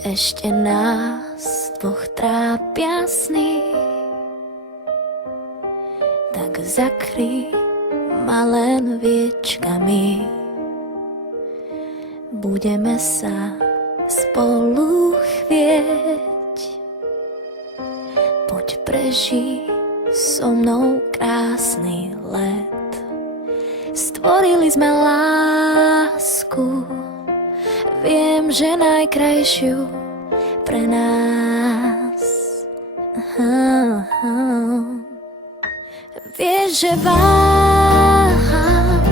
Ešte nás dvoch trápia sny, tak zakry ma len viečkami. Budeme sa spolu chvieť, poď prežij so mnou krásny let. Stvorili sme lásku, viem, že najkrajšiu pre nás. Vieš, že váham,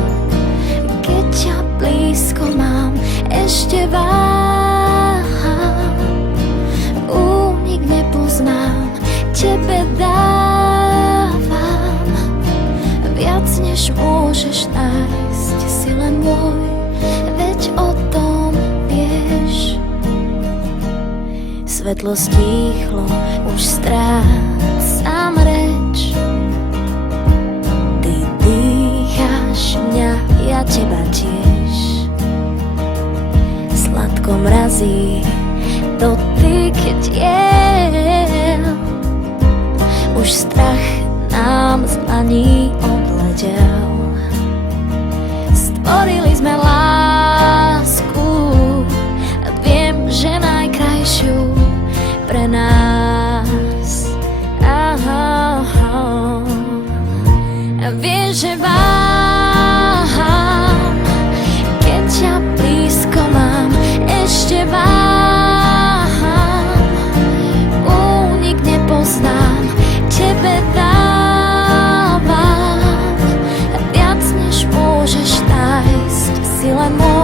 keď ťa blízko mám, ešte váham, únik nepoznám, tebe dávam viac, než môžeš nájsť, si len môj, veď o tom vieš. Svetlo stíchlo, už strácam reč, ty dýcháš mňa, ja teba tiež. Sladko mrazí dotyk tiel, už strach nám z dlaní odletel. Stvorili sme lásku, viem, že najkrajšiu pre nás. Vieš, že váham, keď ťa blízko mám, ešte váham, únik nepoznám, tebe dávam viac, než môžeš nájsť, si len môj.